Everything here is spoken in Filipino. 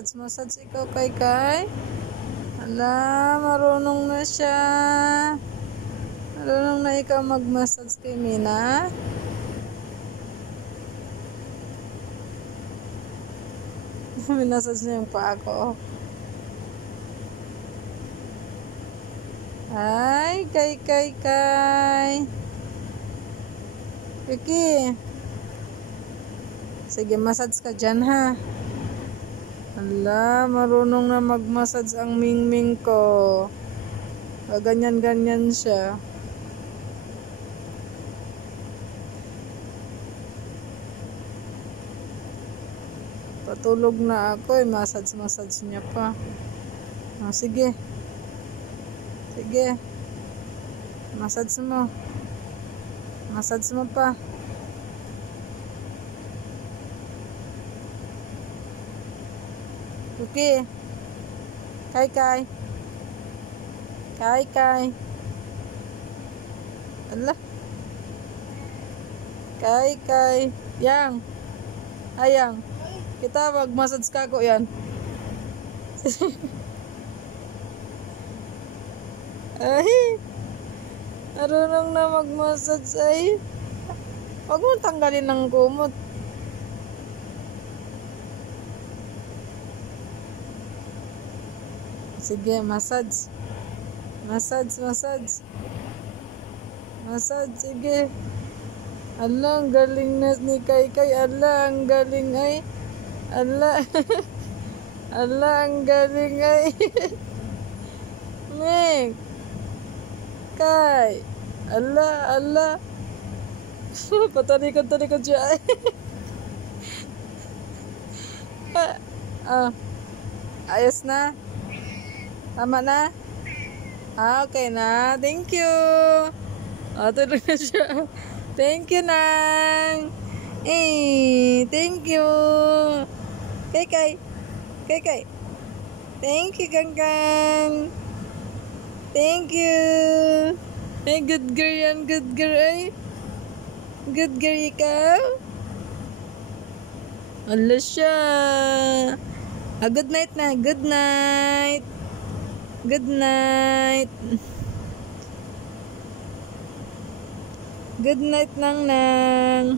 Massage ikaw kay. Ala, marunong na siya. Marunong na ikaw mag-massage kay Mina. Minasage niya yung paa ko. Ay, kay. Vicky. Sige, massage ka dyan, ha? Ala, marunong na mag-massage ang Mingming ko. Ganyan-ganyan siya. Patulog na ako, massage niya pa. Oh, sige. Sige. Massage mo. Massage mo pa. Okay. Kay. Ala. Kay. Yang. Ayang. Kita mag-massage ka ko yan. Ay. Marunong na mag-massage ay. Huwag mo tanggalin ng kumot. Sige, massage. Massage, sige. Ala, ang galing na ni Kay. Ala, ang galing ay. Ala. Ala, ang galing ay. Meg. Kay. Ala. Patalikod siya ay. Ayos na. Tama na? Okay na. Thank you. Tulog na siya. Thank you, Nang. Thank you. Kay. Thank you, Gang. Thank you. Good girl yan. Good girl ay. Good girl ikaw. Wala siya. Good night na. Good night. Good night, Nang.